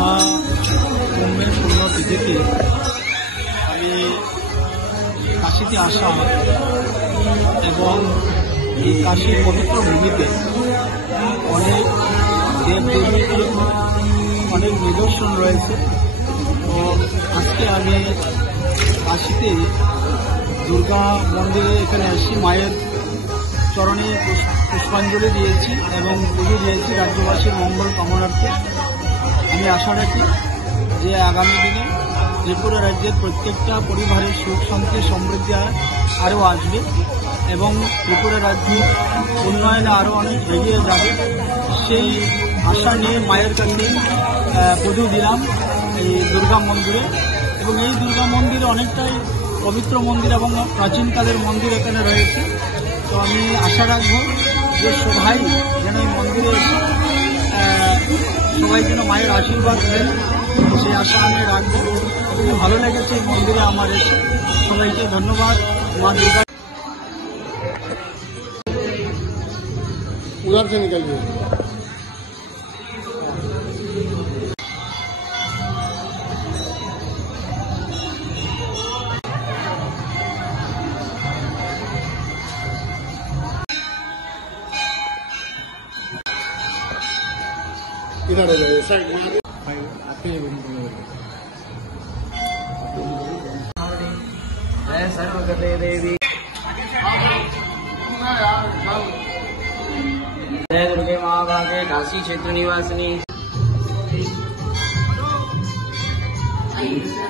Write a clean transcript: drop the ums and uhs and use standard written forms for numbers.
महाकुम्भের পুণ্যতিথিতে আমি কাশীতে আসা এবং এই কাশীর পবিত্র ভূমিতে অনেক দেবদেবীর অনেক নিদর্শন রয়েছে। তো আজকে আমি কাশীতে দুর্গা মন্দিরে এখানে এসে মায়ের চরণে পুষ্পাঞ্জলি দিয়েছি এবং পুজো দিয়েছি রাজ্যবাসীর মঙ্গল কামনার্থে। আমি আশা রাখি যে আগামী দিনে ত্রিপুরা রাজ্যের প্রত্যেকটা পরিবারের সুখ শান্তি সমৃদ্ধি আরও আসবে এবং ত্রিপুরা রাজ্য উন্নয়নে আরও অনেক এগিয়ে যাবে। সেই আশা নিয়ে মায়ের কাছে পুজো দিলাম এই দুর্গা মন্দিরে। এবং এই দুর্গা মন্দিরে অনেকটাই পবিত্র মন্দির এবং প্রাচীনকালের মন্দির এখানে রয়েছে। তো আমি আশা রাখবো যে সবাই যেন এই মন্দিরে সবাই যেন মায়ের আশীর্বাদ দেন, সেই আশা আমি রাখবো। খুব ভালো লেগেছে এই মন্দিরে আমার এসে। সবাইকে ধন্যবাদ। মা দুর্গা उधर से निकलिए। इधर साइड सर्वगते देवी जय दुर्गे महाभागे काशी क्षेत्र निवासिनी।